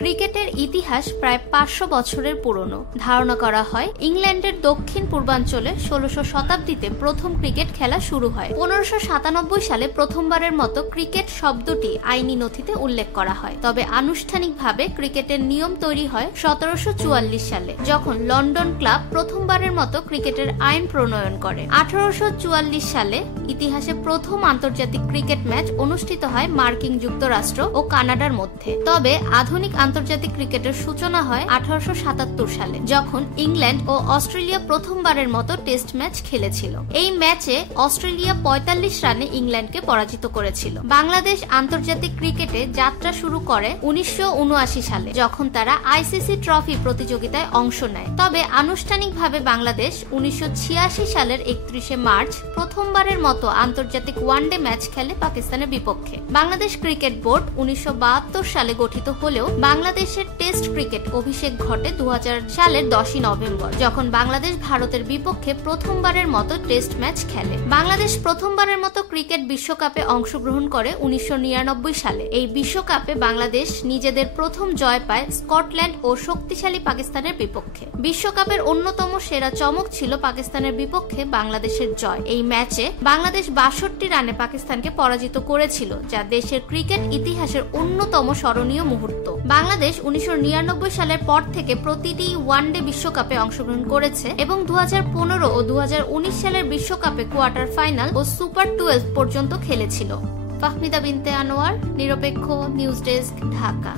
ক্রিকেটের ইতিহাস প্রায় ৫০০ বছরের পুরনো। ধারণা করা হয় ইংল্যান্ডের দক্ষিণ পূর্বাঞ্চলে ১৬শ শতাব্দীতে প্রথম ক্রিকেট খেলা শুরু হয়। ১৫৯৭ সালে প্রথমবারের মতো ক্রিকেট শব্দটি আইনি নথিতে উল্লেখ করা হয়। তবে আনুষ্ঠানিকভাবে ক্রিকেটের নিয়ম তৈরি হয় ১৭৪৪ সালে, যখন লন্ডন ক্লাব প্রথমবারের মতো ক্রিকেটের আইন প্রণয়ন করে। ১৮৪৪ সালে ইতিহাসে প্রথম আন্তর্জাতিক ক্রিকেট ম্যাচ অনুষ্ঠিত হয় মার্কিন যুক্তরাষ্ট্র ও কানাডার মধ্যে। তবে আধুনিক আন্তর্জাতিক ক্রিকেটের সূচনা হয় ১৮৭৭ সালে, যখন ইংল্যান্ড ও অস্ট্রেলিয়া প্রথমবারের মতো টেস্ট ম্যাচ খেলেছিল। এই ম্যাচে অস্ট্রেলিয়া ৪৫ রানে ইংল্যান্ডকে পরাজিত করেছিল। বাংলাদেশ আন্তর্জাতিক ক্রিকেটে যাত্রা শুরু করে ১৯৭৯ সালে, যখন তারা আইসিসি ট্রফি প্রতিযোগিতায় অংশ নেয়। তবে আনুষ্ঠানিকভাবে বাংলাদেশ ১৯৮৬ সালের ৩১ মার্চ প্রথমবারের মতো আন্তর্জাতিক ওয়ানডে ম্যাচ খেলে পাকিস্তানের বিপক্ষে। বাংলাদেশ ক্রিকেট বোর্ড ১৯৭২ সালে গঠিত হলেও বাংলাদেশের টেস্ট ক্রিকেট অভিষেক ঘটে ২০০০ সালের ১০ই নভেম্বর, যখন বাংলাদেশ ভারতের বিপক্ষে প্রথমবারের মতো টেস্ট ম্যাচ খেলে। বাংলাদেশ প্রথমবারের মতো ক্রিকেট বিশ্বকাপে অংশগ্রহণ করে ১৯৯৯ সালে। এই বিশ্বকাপে বাংলাদেশ নিজেদের প্রথম জয় পায় স্কটল্যান্ড ও শক্তিশালী পাকিস্তানের বিপক্ষে। বিশ্বকাপের অন্যতম সেরা চমক ছিল পাকিস্তানের বিপক্ষে বাংলাদেশের জয়। এই ম্যাচে বাংলাদেশ ৬২ রানে পাকিস্তানকে পরাজিত করেছিল, যা দেশের ক্রিকেট ইতিহাসের অন্যতম স্মরণীয় মুহূর্ত। বাংলাদেশ ১৯৯৯ সালের পর থেকে প্রতিটি ওয়ানডে বিশ্বকাপে অংশগ্রহণ করেছে এবং ২০১৫ ও ২০১৯ সালের বিশ্বকাপে কোয়ার্টার ফাইনাল ও সুপার 12 পর্যন্ত খেলেছিল। ফাহমিদা বিনতে আনোয়ার, নিরপেক্ষ নিউজ ডেস্ক, ঢাকা।